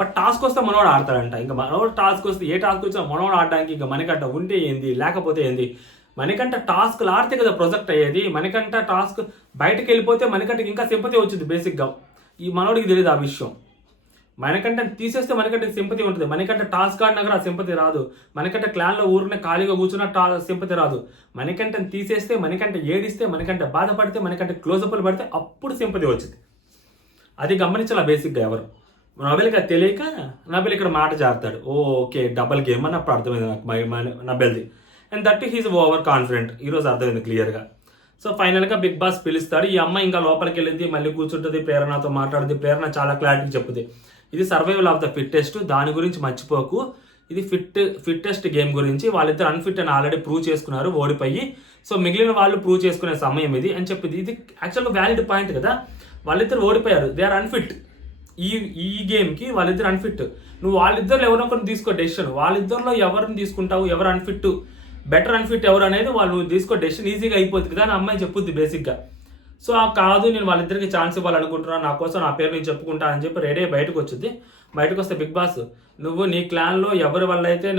బట్ టాస్క్ వస్తే మనోడు ఆడతాడంట. ఇంకా మనోడు టాస్క్ వస్తే ఏ టాస్క్ వచ్చినా మనోడు ఆడడానికి ఇంకా మణికంఠ ఉంటే ఏంది లేకపోతే ఏంది, మణికంఠ టాస్క్లు ఆడితే కదా ప్రొజెక్ట్ అయ్యేది. మణికంఠ టాస్క్ బయటకు వెళ్ళిపోతే మణికంఠకి ఇంకా సింపతి వచ్చింది బేసిక్గా, ఈ మనోడికి తెలియదు ఆ విషయం. మణికంఠని తీసేస్తే మణికంఠకి సింపతి ఉంటుంది, మణికంఠ టాస్క్ ఆడినా కూడా ఆ సింపతి రాదు, మణికంఠ క్లాన్లో ఊరినే ఖాళీగా కూర్చున్న సింపతి రాదు. మణికంఠని తీసేస్తే, మణికంఠ ఏడిస్తే, మణికంఠ బాధపడితే, మణికంఠ క్లోజప్లు పడితే అప్పుడు సింపతి వచ్చింది. అది గమనించాల బేసిక్గా ఎవరు. నబెల్కి అది తెలియక నబెల్ ఇక్కడ మాట జారుతాడు, ఓకే డబల్ గేమ్ అని అప్పుడు అర్థమైంది నబెల్ది. And that he's over confident, ఈరోజు అర్థమైంది క్లియర్గా. సో ఫైనల్గా బిగ్ బాస్ పిలుస్తాడు, ఈ అమ్మాయి ఇంకా లోపలికి వెళ్ళింది, మళ్ళీ కూర్చుంటుంది, ప్రేరణతో మాట్లాడుతుంది. ప్రేరణ చాలా క్లారిటీ చెప్పుద్ది, ఇది సర్వైవల్ ఆఫ్ ద ఫిట్టెస్ట్, దాని గురించి మర్చిపోకు, ఇది ఫిట్టెస్ట్ గేమ్ గురించి, వాళ్ళిద్దరు అన్ఫిట్ అని ఆల్రెడీ ప్రూవ్ చేసుకున్నారు ఓడిపోయి, సో మిగిలిన వాళ్ళు ప్రూవ్ చేసుకునే సమయం ఇది అని చెప్పింది. ఇది యాక్చువల్గా వ్యాలిడ్ పాయింట్ కదా, వాళ్ళిద్దరు ఓడిపోయారు, దే ఆర్ అన్ఫిట్. ఈ గేమ్కి వాళ్ళిద్దరు అన్ఫిట్, నువ్వు వాళ్ళిద్దరు ఎవరో ఒకరిని తీసుకో డెసిషన్, వాళ్ళిద్దరిలో ఎవరిని తీసుకుంటావు, ఎవరు అన్ఫిట్, బెటర్ అన్ఫిట్ ఎవరు అనేది వాళ్ళు తీసుకో డెసిషన్, ఈజీగా అయిపోతుంది కదా అని అమ్మాయి చెప్పుద్ది బేసిక్గా. సో కాదు నేను వాళ్ళిద్దరికి ఛాన్స్ ఇవ్వాలనుకుంటున్నాను, నా కోసం నా పేరు నేను చెప్పుకుంటా అని చెప్పి రెడీ బయటకు వచ్చింది. బయటకు వస్తే బిగ్ బాస్, నువ్వు నీ క్లాన్లో ఎవరి వల్ల అయితే